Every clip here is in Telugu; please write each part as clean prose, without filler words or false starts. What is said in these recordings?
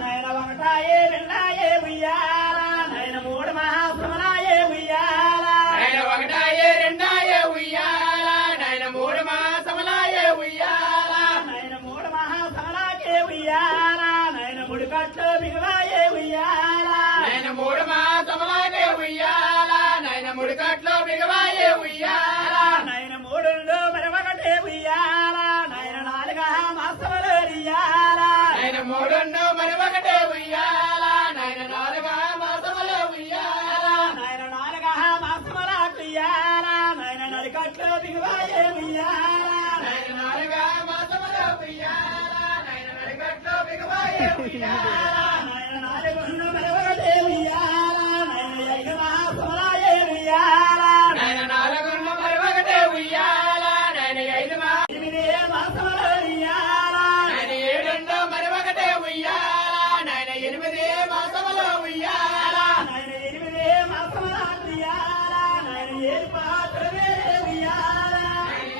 నాయన ఒకటాయే రెండాయే ఉయ్యాల నాయన మూడు మహాసమనాయే ఉయ్యాల నాయన ఒకటాయే రెండాయే ఉయ్యాల నాయన మూడు మహాసమలాయే ఉయ్యాల నాయన మూడు మహాసమనాకే ఉయ్యాల నాయన ముడి కట్లు బిగువాయే ఉయ్యాల నాయన మూడు మహాసమలాగే ఉయ్యాల నాయన ముడికట్లో బిగవాయే ఉయ్యాల నాయన మూడుండు మరి ఒకటే ఉయ్యాల నాయన నాలుగా మాసములు ఉయ్యాల నాయన మూడున్నో మరి ఒకటే ఉయ్యాల నాయన నాలుగా మాసములో ఉయ్యాల నాయన నాలుగా మాసములకు ఉయ్యాల నాయన నడికట్లు బిగువాయే ఉయ్యాల నాయన నాలుగా మాసములో ఉయ్యాల నాయన నడికట్లో బిగవాయే ఉయ్యాల నాయన నాలుగుండు మరి ఒకటే ఉయ్యాల నాయన ఐదు మాసములాయే ఉయ్యాల నాయన నాలుగున్నో మరి ఒకటే ఉయ్యాల నాయన ఐదు ఎనిమిదే మాసములు ఉయ్యాల నాయన ఏడున్నో మరి ఒకటే ఉయ్యాల నాయన ఎనిమిది మాసములో ఉయ్యాల నాయన ఎనిమిదే మాసములకు ఉయ్యాల నాయన ఏడు పాత్రలే ఉయ్యాల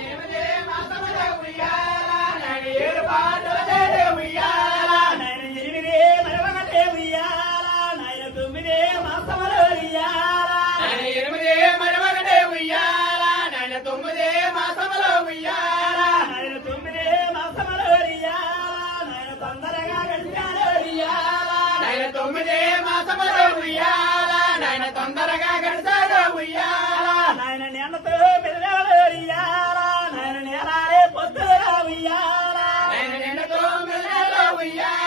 ఎనిమిది మాసములో ఉయ్యాల నాయన ఏడు పాటలే ఉయ్యాల నాయన ఎనిమిదే మరి ఒకటే ఉయ్యాల నాయన తొమ్మిదే మాసములు ఉయ్యాల నాయన ఎనిమిది మరి ఒకటే ఉయ్యాల నాయన తొమ్మిది మాసములో ఉయ్యాల నాయన తొమ్మిదే మాసములు ఉయ్యాల నాయన తొందరగా గడిచాడు ఉయ్యాల నాయన తొమ్మిది మాసములో ఉయ్యాల నాయన తొందరగా గడిచాడు ఉయ్యాల నాయన నిన్నతో పిల్లలు ఉయ్యాల నాయన నేరాలే పొద్దున ఉయ్యాల నాయన నిన్నతో మెల్లలో ఉయ్యాల